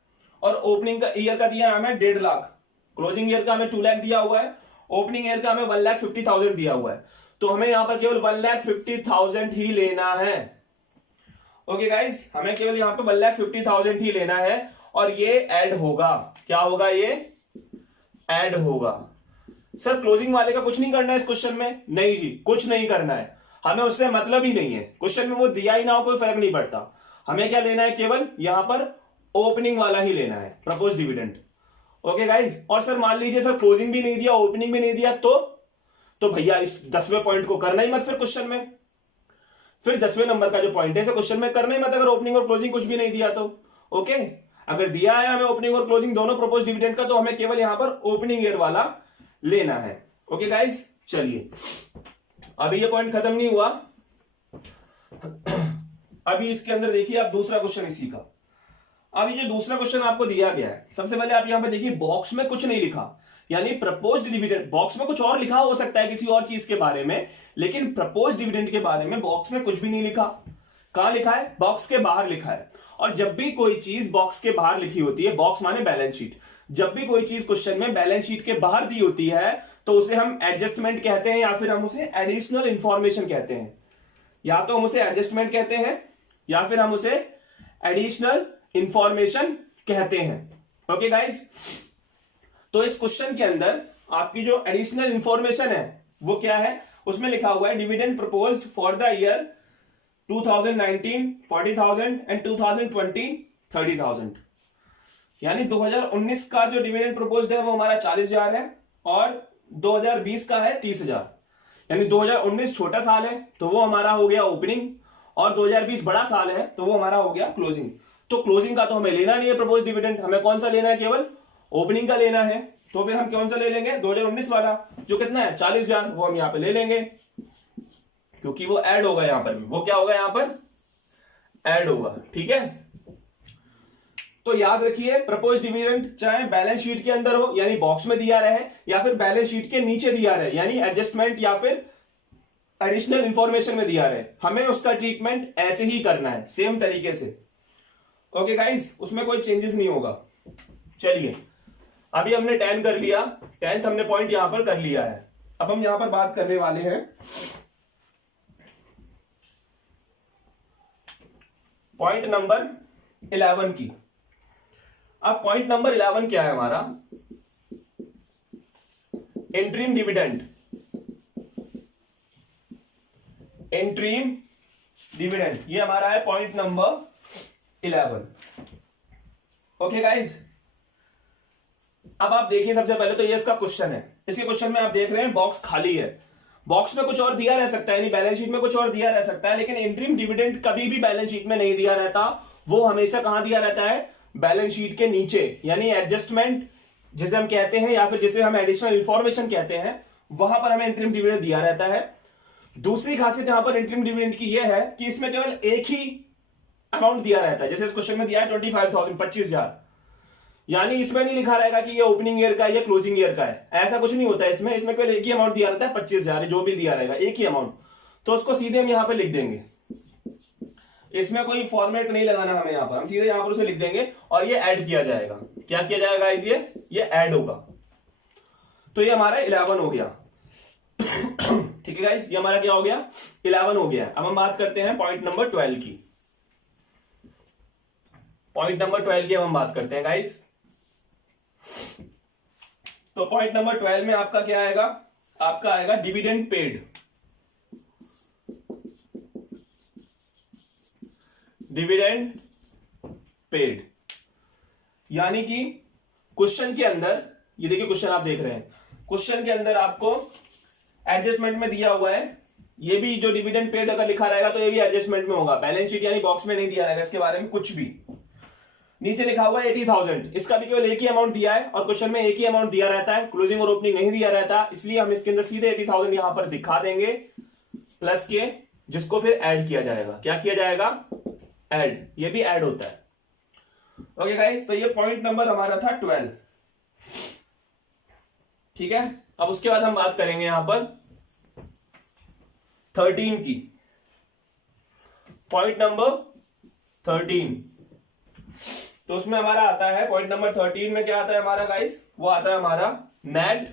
और ओपनिंग का ईयर का दिया है हमें 1.5 लाख। क्लोजिंग ईयर का हमें 2 लाख दिया हुआ है, ओपनिंग ईयर का हमें 1,50,000 दिया हुआ है। तो हमें यहां पर केवल 1,50,000 ही लेना है। ओके गाइस, हमें केवल यहां पे 1,50,000 ही लेना है और ये ऐड होगा। क्या होगा? ये ऐड होगा। सर क्लोजिंग वाले का कुछ नहीं करना है इस क्वेश्चन में? नहीं जी, कुछ नहीं करना है। हमें उससे मतलब ही नहीं है, क्वेश्चन में वो दिया ही ना हो कोई फर्क नहीं पड़ता, हमें क्या लेना है, केवल यहां पर ओपनिंग वाला ही लेना है, प्रपोज डिविडेंड। ओके गाइस, और सर मान लीजिए सर क्लोजिंग भी नहीं दिया, ओपनिंग भी नहीं दिया, तो भैया इस 10वें पॉइंट को करना ही मत फिर क्वेश्चन में, फिर 10वें नंबर का जो पॉइंट है क्वेश्चन में करना ही मत, अगर ओपनिंग और क्लोजिंग कुछ भी नहीं दिया तो। ओके, अगर दिया है हमें ओपनिंग और क्लोजिंग दोनों प्रपोज डिविडेंड का, तो हमें केवल यहां पर ओपनिंग ईयर वाला लेना है। ओके गाइस, चलिए अभी ये पॉइंट खत्म नहीं हुआ, अभी इसके अंदर देखिए आप दूसरा क्वेश्चन इसी का। अब ये जो दूसरा क्वेश्चन आपको दिया गया है, सबसे पहले आप यहां पे देखिए बॉक्स में कुछ नहीं लिखा, यानी प्रपोज्ड डिविडेंड, बॉक्स में कुछ और लिखा हो सकता है किसी और चीज के बारे में, लेकिन प्रपोज्ड डिविडेंड के बारे में बॉक्स में कुछ भी नहीं लिखा। कहां लिखा है, बॉक्स के बाहर लिखा है। और जब भी कोई चीज बॉक्स के बाहर लिखी होती है, बॉक्स माने बैलेंस शीट, जब भी कोई चीज क्वेश्चन में बैलेंस शीट के बाहर दी होती है तो उसे हम एडजस्टमेंट कहते हैं, या फिर हम उसे एडिशनल इंफॉर्मेशन कहते हैं। या तो हम उसे एडजस्टमेंट कहते हैं या फिर हम उसे एडिशनल इंफॉर्मेशन कहते हैं। ओके गाइस, तो इस क्वेश्चन के अंदर आपकी जो एडिशनल इंफॉर्मेशन है वो क्या है, उसमें लिखा हुआ है dividend proposed for the year 2019 40,000 and 2020 30,000। यानी 2019 का जो डिविडेंड प्रपोज्ड है वो हमारा 40,000 है और 2020 का है 30,000। यानी 2019 छोटा साल है तो वो हमारा हो गया ओपनिंग, और 2020 बड़ा साल है तो वो हमारा हो गया क्लोजिंग। तो क्लोजिंग का तो हमें लेना नहीं है प्रपोज डिविडेंड, हमें कौन सा लेना है, केवल ओपनिंग का लेना है। तो फिर हम कौन सा ले लेंगे, 2019 वाला जो कितना है 40,000, वो हम यहां पे ले लेंगे, क्योंकि वो ऐड होगा यहां पर भी, वो क्या होगा यहां पर ऐड होगा। ठीक है, तो याद रखिए प्रपोज डिविडेंड चाहे बैलेंस शीट के अंदर हो यानी बॉक्स में दिया रहे, या फिर बैलेंस शीट के नीचे दिया रहे यानी एडजस्टमेंट या फिर एडिशनल इंफॉर्मेशन में दिया रहे, हमें उसका ट्रीटमेंट ऐसे ही करना है, सेम तरीके से। ओके गाइस, उसमें कोई चेंजेस नहीं होगा। चलिए अभी हमने 10 कर लिया, 10th हमने पॉइंट यहां पर कर लिया है। अब हम यहां पर बात करने वाले हैं पॉइंट नंबर 11 की। अब पॉइंट नंबर 11 क्या है हमारा, इंटरिम डिविडेंड। इंटरिम डिविडेंड ये हमारा है पॉइंट नंबर 11। ओके गाइस, अब आप देखिए सबसे पहले तो ये इसका क्वेश्चन है, इसी क्वेश्चन में आप देख रहे हैं बॉक्स खाली है, बॉक्स में कुछ और दिया रह सकता है, यानी बैलेंस शीट में कुछ और दिया रह सकता है, लेकिन इंटरिम डिविडेंड कभी भी बैलेंस शीट में नहीं दिया रहता, वो हमेशा कहां दिया रहता है, बैलेंस शीट के नीचे, यानी एडजस्टमेंट जिसे हम कहते हैं या फिर जिसे हम एडिशनल इंफॉर्मेशन कहते हैं, वहां पर हमें इंटरिम डिविडेंड दिया रहता है। दूसरी खासियत यहां पर इंटरिम डिविडेंड की यह है कि इसमें केवल एक ही अमाउंट दिया रहता है, जैसे इस क्वेश्चन में दिया है 25,000 25,000, यानी इसमें नहीं लिखा रहेगा कि ये ओपनिंग ईयर का है या क्लोजिंग ईयर का है, ऐसा कुछ नहीं होता है इसमें केवल एक ही अमाउंट दिया रहता है 25,000, जो भी दिया रहेगा एक ही अमाउंट, तो उसको सीधे हम यहां पर लिख देंगे, इसमें कोई फॉर्मेट नहीं लगाना हमें, यहां पर हम सीधे यहां पर उसे लिख देंगे और ये ऐड किया जाएगा। क्या किया जाएगा, ये ऐड होगा, तो ये हमारा 11 हो गया। ठीक है गाइस, ये हमारा क्या हो गया, 11 हो गया। अब हम बात करते हैं पॉइंट नंबर 12 की। पॉइंट नंबर 12 की हम बात करते हैं गाइस। तो पॉइंट नंबर 12 में आपका क्या आएगा, आपका आएगा डिविडेंड पेड। डिविडेंड पेड यानी कि क्वेश्चन के अंदर, ये देखिए क्वेश्चन आप देख रहे हैं, क्वेश्चन के अंदर आपको एडजस्टमेंट में दिया हुआ है, ये भी जो डिविडेंड पेड अगर लिखा रहेगा तो ये भी एडजस्टमेंट में होगा, बैलेंस शीट यानी बॉक्स में नहीं दिया रहेगा इसके बारे में कुछ भी। नीचे लिखा हुआ है 80,000, इसका भी केवल एक ही अमाउंट दिया है और क्वेश्चन में एक ही अमाउंट दिया रहता है, क्लोजिंग और ओपनिंग नहीं दिया रहता, इसलिए हम इसके अंदर सीधे 80,000 यहां पर दिखा देंगे प्लस के, जिसको फिर ऐड किया जाएगा। क्या किया जाएगा, ऐड, ये भी ऐड होता है। ओके गाइस, तो ये पॉइंट नंबर हमारा था 12। ठीक है, अब उसके बाद हम बात करेंगे यहां पर 13 की। पॉइंट नंबर 13, तो उसमें हमारा आता है पॉइंट नंबर 13 में क्या आता है हमारा गाइस, वो आता है हमारा net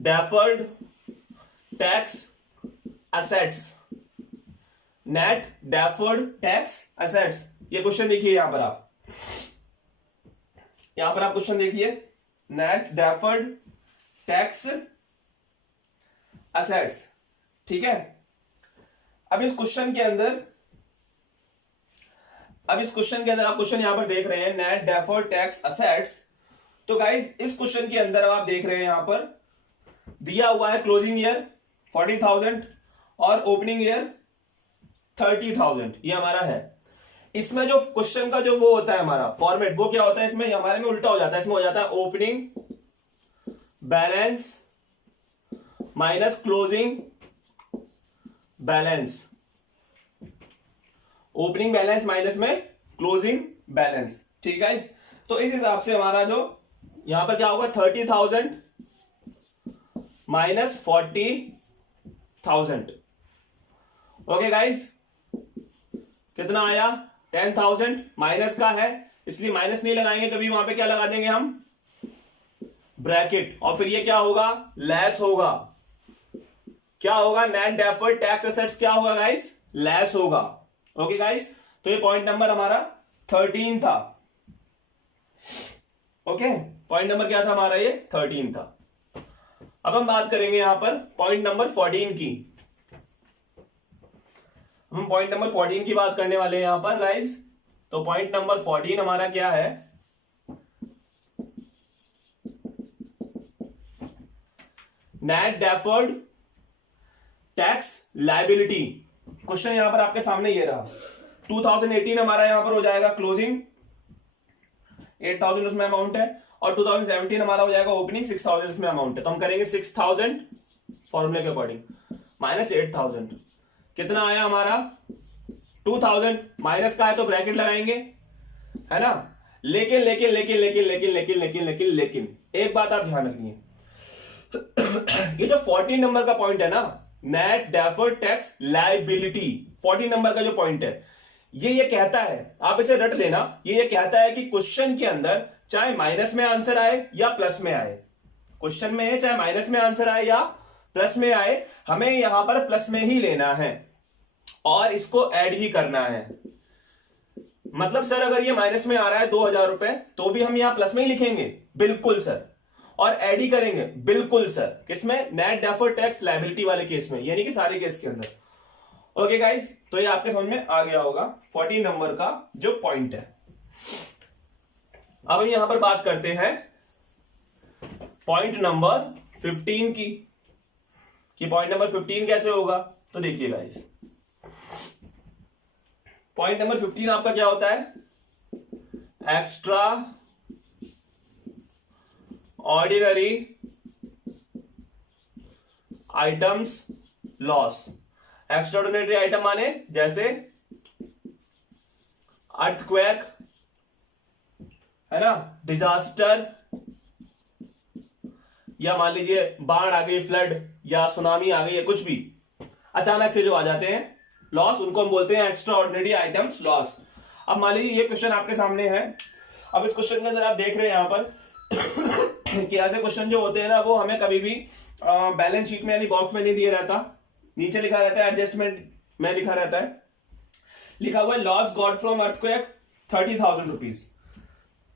deferred tax assets. Net deferred tax assets, ये क्वेश्चन देखिए यहां पर आप क्वेश्चन देखिए, नेट डेफर्ड टैक्स असेट्स, ठीक है। अब इस क्वेश्चन के अंदर आप क्वेश्चन यहां पर देख रहे हैं नेट डेफर्ड टैक्स असेट्स। तो गाइस इस क्वेश्चन के अंदर आप देख रहे हैं यहां पर दिया हुआ है क्लोजिंग ईयर 40,000 और ओपनिंग ईयर 30,000, ये हमारा है। इसमें जो क्वेश्चन का जो वो होता है हमारा फॉर्मेट, वो क्या होता है, इसमें हमारे में उल्टा हो जाता है। इसमें हो जाता है opening balance minus closing balance, opening balance minus में क्लोजिंग बैलेंस, ठीक है। तो इस हिसाब से हमारा जो यहां पर क्या होगा 30,000 माइनस 40,000। ओके गाइस, कितना आया 10,000, माइनस का है इसलिए माइनस नहीं लगाएंगे कभी, वहां पे क्या लगा देंगे हम ब्रैकेट, और फिर ये क्या होगा लेस होगा। क्या होगा नेट डेफर्ड टैक्स एसेट्स क्या होगा गाइस, लेस होगा। ओके गाइस, तो ये पॉइंट नंबर हमारा 13 था। ओके, पॉइंट नंबर क्या था हमारा, ये 13 था। अब हम बात करेंगे यहां पर पॉइंट नंबर 14 की। हम पॉइंट नंबर 14 की बात करने वाले हैं यहां पर गाइस। तो पॉइंट नंबर 14 हमारा क्या है, net deferred tax liability. Question यहां पर आपके सामने ये रहा। 2018 हमारा यहां पर हो जाएगा क्लोजिंग 8,000 उसमें अमाउंट है, और 2017 हमारा हो जाएगा ओपनिंग 6,000 उसमें अमाउंट है। तो हम करेंगे 6,000 फॉर्मूले के अकॉर्डिंग माइनस 8,000, कितना आया हमारा 2,000, माइनस का है तो ब्रैकेट लगाएंगे, है ना। लेकिन लेकिन लेकिन लेकिन लेकिन लेकिन लेकिन लेकिन लेकिन एक बात आप ध्यान रखिए, ये जो 14 नंबर का पॉइंट है ना, net deferred tax liability, 14 number का जो पॉइंट है, ये कहता है, आप इसे रट लेना, ये कहता है कि क्वेश्चन के अंदर चाहे माइनस में आंसर आए या प्लस में आए, क्वेश्चन में चाहे माइनस में आंसर आए या प्लस में आए, हमें यहां पर प्लस में ही लेना है और इसको ऐड ही करना है। मतलब सर अगर ये माइनस में आ रहा है 2,000 रुपए तो भी हम यहां प्लस में ही लिखेंगे, बिल्कुल सर, और ऐड ही करेंगे, बिल्कुल सर। किसमें, नेट डेफर्ड टैक्स लायबिलिटी वाले केस में, यानी कि सारे केस के अंदर। ओके गाइस, तो ये आपके समझ में आ गया होगा 14 नंबर का जो पॉइंट है। अब हम यहां पर बात करते हैं पॉइंट नंबर 15 की, कि पॉइंट नंबर 15 कैसे होगा। तो देखिए गाइस, पॉइंट नंबर 15 आपका क्या होता है, extra ordinary items loss. Extra ordinary item माने जैसे अर्थक्वेक, है ना, डिजास्टर, या मान लीजिए बाढ़ आ गई, फ्लड या सुनामी आ गई, या कुछ भी अचानक से जो आ जाते हैं लॉस, उनको हम बोलते हैं एक्स्ट्रा ऑर्डिनरी आइटम्स लॉस। अब मान लीजिए ये क्वेश्चन आपके सामने है। अब इस क्वेश्चन के अंदर आप देख रहे हैं यहां पर कि ऐसे क्वेश्चन जो होते हैं ना, वो हमें कभी भी बैलेंस शीट में यानी बॉक्स में नहीं दिया रहता, नीचे लिखा रहता है, एडजस्टमेंट में लिखा रहता है, लिखा हुआ है loss got from earthquake 30,000 rupees,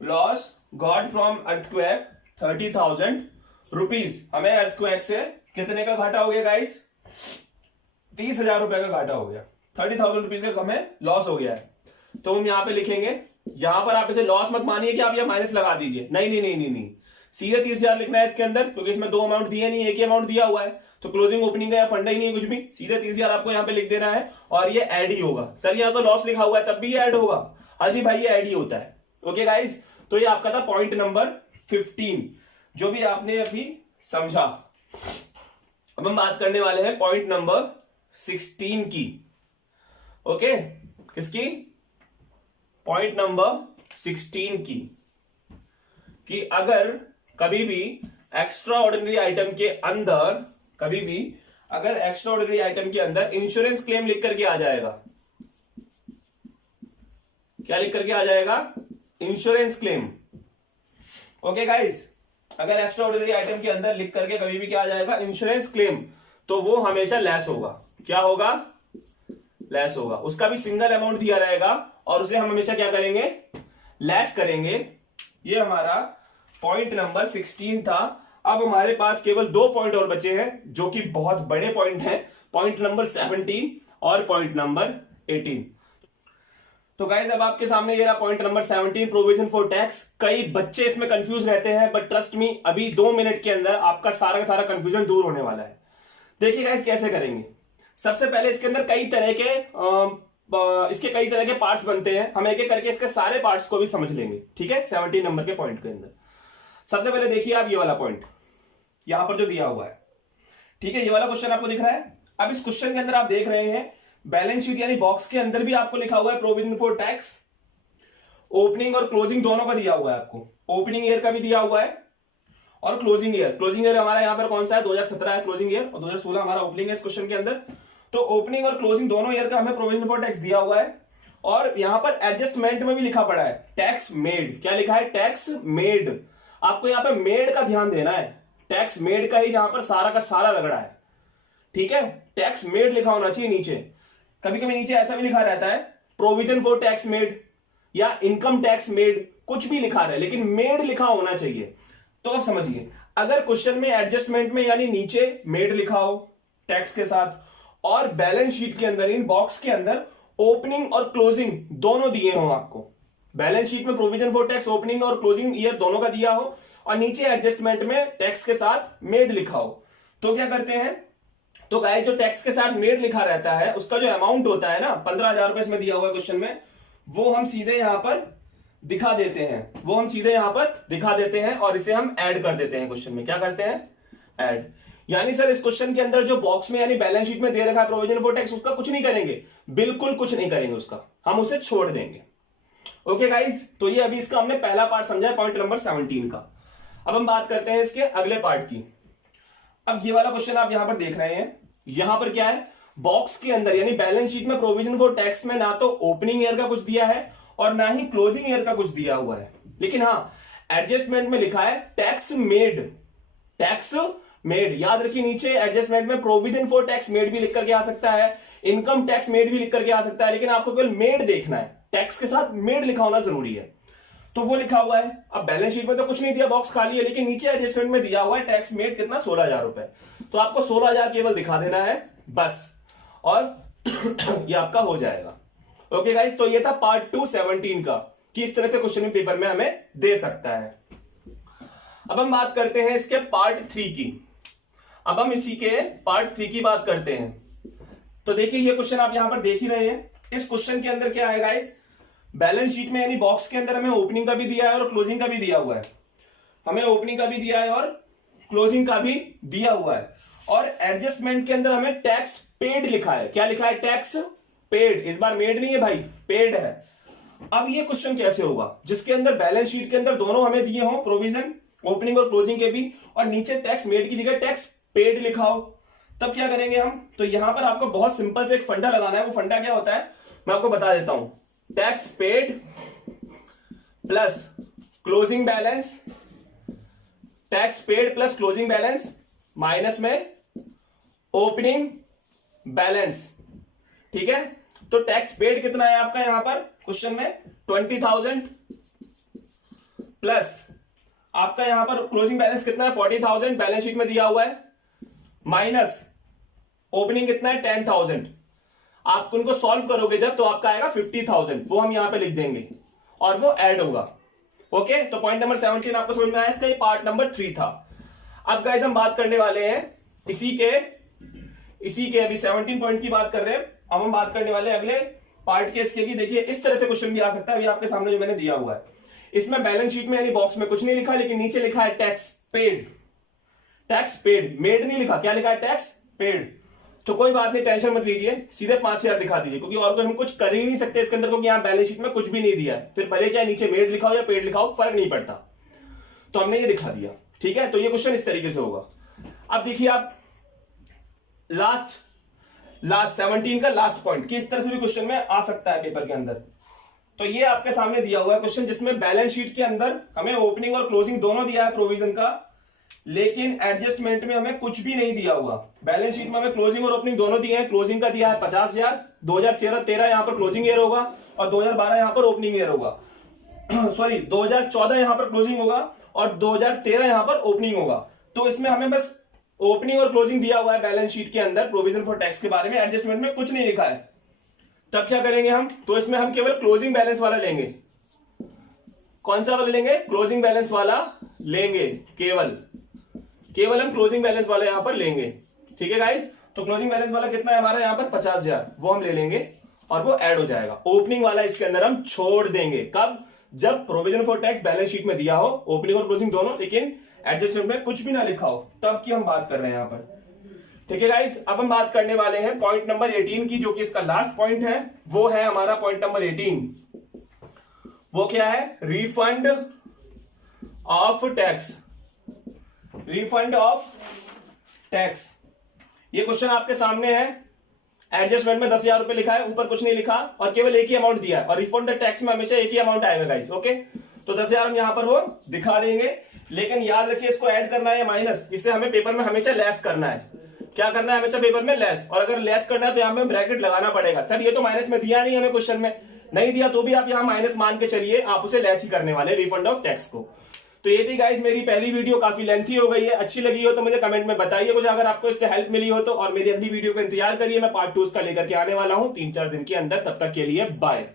loss got from earthquake 30,000 rupees. हमें अर्थक्वेक से कितने का घाटा हो गया गाइस, 30,000 रुपए का घाटा हो गया, 30,000 रुपीज का हमें लॉस हो गया है। तो हम यहां पे लिखेंगे, यहां पर आप इसे लॉस मत मानिए कि आप यह माइनस लगा दीजिए, नहीं नहीं नहीं नहीं नहीं, सीधे 30,000 लिखना है इसके अंदर, क्योंकि इसमें दो अमाउंट दिए नहीं, एक ही अमाउंट दिया हुआ है, तो क्लोजिंग ओपनिंग का या फंडा ही नहीं है कुछ भी, सीधे 30,000 आपको यहां पे लिख देना है, और ये ऐड ही होगा। सर यहां तो लॉस लिखा हुआ है तब भी ये ऐड होगा, हाँ जी भाई ये ऐड ही होता है। ओके गाइस, तो ये आपका था पॉइंट नंबर 15, जो भी आपने अभी समझा। अब हम बात करने वाले हैं पॉइंट नंबर 16 की। ओके, किसकी, पॉइंट नंबर 16 की, कि अगर कभी भी एक्स्ट्रा ऑर्डिनरी आइटम के अंदर, कभी भी अगर एक्स्ट्रा ऑर्डिनरी आइटम के अंदर इंश्योरेंस क्लेम लिख करके आ जाएगा, क्या लिख करके आ जाएगा, इंश्योरेंस क्लेम। ओके गाइस, अगर एक्स्ट्रा ऑर्डिनरी आइटम के अंदर लिख करके कभी भी क्या आ जाएगा, इंश्योरेंस क्लेम, तो वो हमेशा लेस होगा। क्या होगा, लेस होगा, उसका भी सिंगल अमाउंट दिया रहेगा और उसे हम हमेशा क्या करेंगे, लेस करेंगे। ये हमारा पॉइंट नंबर 16 था। अब हमारे पास केवल 2 पॉइंट और बचे हैं जो कि बहुत बड़े पॉइंट हैं, पॉइंट नंबर 17 और पॉइंट नंबर 18। तो गाइज अब आपके सामने ये रहा point number 17, provision for tax. कई बच्चे इसमें कंफ्यूज रहते हैं, बट ट्रस्ट मी अभी 2 मिनट के अंदर आपका सारा का सारा कंफ्यूजन दूर होने वाला है। देखिए गाइज कैसे करेंगे। सबसे पहले इसके अंदर कई तरह के पार्ट्स बनते हैं, हम एक एक करके इसके सारे पार्ट्स को भी समझ लेंगे, ठीक है। 17 नंबर के पॉइंट के अंदर सबसे पहले देखिए आप ये वाला पॉइंट यहां पर जो दिया हुआ है, ठीक है, ये वाला क्वेश्चन आपको दिख रहा है। अब इस क्वेश्चन के अंदर आप देख रहे हैं बैलेंस शीट यानी बॉक्स के अंदर भी आपको लिखा हुआ है प्रोविजन फॉर टैक्स, ओपनिंग और क्लोजिंग दोनों का दिया हुआ है आपको। ओपनिंग ईयर का भी दिया हुआ है और क्लोजिंग ईयर हमारा यहां पर कौन सा है, 2017 है क्लोजिंग ईयर, और 2016 हमारा ओपनिंग है इस क्वेश्चन के अंदर। तो ओपनिंग और क्लोजिंग दोनों ईयर का हमें प्रोविजन फॉर टैक्स दिया हुआ है। और यहां पर एडजस्टमेंट में भी लिखा पड़ा है टैक्स मेड। क्या लिखा है, टैक्स मेड। आपको यहां पर मेड का ध्यान देना है, टैक्स मेड का ही यहां पर सारा का सारा रगड़ा है, ठीक है। टैक्स मेड लिखा होना चाहिए नीचे। कभी कभी नीचे ऐसा भी लिखा रहता है प्रोविजन फॉर टैक्स मेड या इनकम टैक्स मेड, कुछ भी लिखा रहे लेकिन मेड लिखा होना चाहिए। तो अब समझिए, अगर क्वेश्चन में एडजस्टमेंट में यानी नीचे मेड लिखा हो टैक्स के साथ, और बैलेंस शीट के अंदर इन बॉक्स के अंदर ओपनिंग और क्लोजिंग दोनों दिए हो, आपको बैलेंस शीट में प्रोविजन फॉर टैक्स ओपनिंग और क्लोजिंग ईयर दोनों का दिया हो, और नीचे एडजस्टमेंट में टैक्स के साथ मेड लिखा हो, तो क्या करते हैं, तो गाइस जो टैक्स के साथ मेड लिखा रहता है उसका जो अमाउंट होता है ना 15,000 रुपए इसमें दिया हुआ है क्वेश्चन में, वो हम सीधे यहां पर दिखा देते हैं, और इसे हम ऐड कर देते हैं क्वेश्चन में। क्या करते हैं, ऐड। यानी सर इस क्वेश्चन के अंदर जो बॉक्स में यानी बैलेंस शीट में दे रखा है प्रोविजन फॉर टैक्स, उसका कुछ नहीं करेंगे, बिल्कुल कुछ नहीं करेंगे उसका, हम उसे छोड़ देंगे। ओके गाइस, तो ये अभी इसका हमने पहला पार्ट समझा है पॉइंट नंबर 17 का। अब हम बात करते हैं इसके अगले पार्ट की। अब ये वाला क्वेश्चन आप यहां पर देख रहे हैं, यहां पर क्या है, बॉक्स के अंदर यानी बैलेंस शीट में प्रोविजन फॉर टैक्स में ना तो ओपनिंग ईयर का कुछ दिया है और ना ही क्लोजिंग ईयर का कुछ दिया हुआ है, लेकिन हां एडजस्टमेंट में लिखा है टैक्स मेड। टैक्स मेड याद रखिए, नीचे एडजस्टमेंट में प्रोविजन फॉर टैक्स मेड भी लिख करके आ सकता है, इनकम टैक्स मेड भी लिख करके आ सकता है, लेकिन आपको केवल मेड देखना है, टैक्स के साथ मेड लिखा होना जरूरी है, तो वो लिखा हुआ है। अब बैलेंस शीट में तो कुछ नहीं दिया, बॉक्स खाली है, लेकिन नीचे एडजस्टमेंट में दिया हुआ है टैक्स मेड कितना, 16,000 रुपए। तो आपको 16,000 केवल दिखा देना है बस, और ये आपका हो जाएगा। ओके गाइस, तो ये था पार्ट 2 17 का, कि इस तरह से क्वेश्चन पेपर में हमें दे सकता है। अब हम बात करते हैं इसके पार्ट 3 की। अब हम इसी के पार्ट 3 की बात करते हैं। तो देखिए ये क्वेश्चन आप यहां पर देख ही रहे हैं। इस क्वेश्चन के अंदर क्या है गाइस, बैलेंस शीट में यानी बॉक्स के अंदर हमें ओपनिंग का भी दिया है और क्लोजिंग का भी दिया हुआ है। हमें ओपनिंग का भी दिया है और क्लोजिंग का भी दिया हुआ है, और एडजस्टमेंट के अंदर हमें टैक्स पेड लिखा है। क्या लिखा है, टैक्स पेड। इस बार मेड नहीं है भाई, पेड है। अब ये क्वेश्चन कैसे होगा जिसके अंदर बैलेंस शीट के अंदर दोनों हमें दिए हो, प्रोविजन ओपनिंग और क्लोजिंग के भी, और नीचे टैक्स मेड की जगह टैक्स पेड लिखा हो, तब क्या करेंगे हम। तो यहां पर आपको बहुत सिंपल से एक फंडा लगाना है। वो फंडा क्या होता है मैं आपको बता देता हूं, tax paid plus closing balance, tax paid plus closing balance minus में ओपनिंग बैलेंस, ठीक है। तो टैक्स पेड कितना है आपका यहां पर क्वेश्चन में 20,000 प्लस आपका यहां पर क्लोजिंग बैलेंस कितना है 40,000 बैलेंस शीट में दिया हुआ है, माइनस ओपनिंग कितना है 10,000। आप उनको सॉल्व करोगे जब तो आपका आएगा 50,000, वो हम यहां पे लिख देंगे और वो ऐड होगा। ओके, तो पॉइंट नंबर 17 आपको समझ में आया। इसका ये पार्ट नंबर 3 था। अब गाइस हम बात करने वाले हैं इसी के अभी 17 पॉइंट की बात कर रहे हैं। अब हम बात करने वाले हैं अगले पार्ट के इसके की। देखिए इस तरह से क्वेश्चन भी आ सकता है, अभी आपके सामने जो मैंने दिया हुआ है। इसमें बैलेंस शीट में यानी बॉक्स में कुछ नहीं लिखा, लेकिन नीचे लिखा है tax paid. Tax paid, made नहीं लिखा, क्या लिखा है, टैक्स पेड। तो कोई बात नहीं, टेंशन मत लीजिए, सीधे 5,000 दिखा दीजिए, क्योंकि और कोई हम कुछ कर ही नहीं सकते इसके अंदर, क्योंकि यहाँ बैलेंस शीट में कुछ भी नहीं दिया है। फिर भले चाहे नीचे मेड लिखा हो या पेड लिखा हो, फर्क नहीं पड़ता, तो हमने ये दिखा दिया, ठीक है। तो ये क्वेश्चन इस तरीके से होगा। अब देखिए आप लास्ट 17 का लास्ट पॉइंट, कि इस तरह से भी क्वेश्चन में आ सकता है पेपर के अंदर। तो ये आपके सामने दिया हुआ है क्वेश्चन, जिसमें बैलेंस शीट के अंदर हमें ओपनिंग और क्लोजिंग दोनों दिया है प्रोविजन का, लेकिन एडजस्टमेंट में हमें कुछ भी नहीं दिया हुआ। बैलेंस शीट में हमें क्लोजिंग और ओपनिंग दोनों दिए हैं। क्लोजिंग का दिया है 50,000, 2013 यहां पर क्लोजिंग ईयर होगा और 2012 यहां पर ओपनिंग ईयर होगा। सॉरी 2014 यहां पर क्लोजिंग होगा और 2013 यहां पर ओपनिंग होगा। तो इसमें हमें बस ओपनिंग और क्लोजिंग दिया हुआ है बैलेंस शीट के अंदर, प्रोविजन फॉर टैक्स के बारे में एडजस्टमेंट में कुछ नहीं लिखा है। तब क्या करेंगे हम, तो इसमें हम केवल क्लोजिंग बैलेंस वाला लेंगे। कौन सा वाला लेंगे, क्लोजिंग बैलेंस वाला लेंगे, केवल हम क्लोजिंग बैलेंस वाला यहां पर लेंगे। ठीक है गाइस, तो क्लोजिंग बैलेंस वाला कितना है हमारा यहां पर 50,000, वो हम ले लेंगे और वो ऐड हो जाएगा। ओपनिंग वाला इसके अंदर हम छोड़ देंगे, कब, जब provision for tax balance sheet में दिया हो ओपनिंग और क्लोजिंग दोनों, लेकिन एडजस्टमेंट में कुछ भी ना लिखा हो, तब की हम बात कर रहे हैं यहां पर। ठीक है गाइस, अब हम बात करने वाले हैं पॉइंट नंबर 18 की, जो कि इसका लास्ट पॉइंट है। वो है हमारा पॉइंट नंबर 18। वो क्या है, refund of tax. Refund of tax, ये क्वेश्चन आपके सामने है। एडजस्टमेंट में 10,000 रुपए लिखा है, ऊपर कुछ नहीं लिखा और केवल एक ही अमाउंट दिया है, और रिफंड टैक्स में हमेशा एक ही अमाउंट आएगा गाइस। ओके, तो 10,000 हम यहां पर वो दिखा देंगे, लेकिन याद रखिए इसको ऐड करना है या माइनस, इसे हमें पेपर में हमेशा लेस करना है। क्या करना है हमेशा पेपर में, लेस। और अगर लेस करना है तो यहां पे ब्रैकेट लगाना पड़ेगा। सर ये तो माइनस में दिया नहीं हमें, क्वेश्चन में नहीं दिया तो भी आप यहां माइनस मान के चलिए, आप उसे लेस ही करने वाले रिफंड ऑफ टैक्स को। तो ये थी गाइस मेरी पहली वीडियो, काफी लेंथी हो गई है। अच्छी लगी हो तो मुझे कमेंट में बताइए कुछ, अगर आपको इससे हेल्प मिली हो तो। और मेरी अगली वीडियो का इंतजार करिए, मैं पार्ट 2 का लेकर के आने वाला हूं 3-4 दिन के अंदर। तब तक के लिए बाय।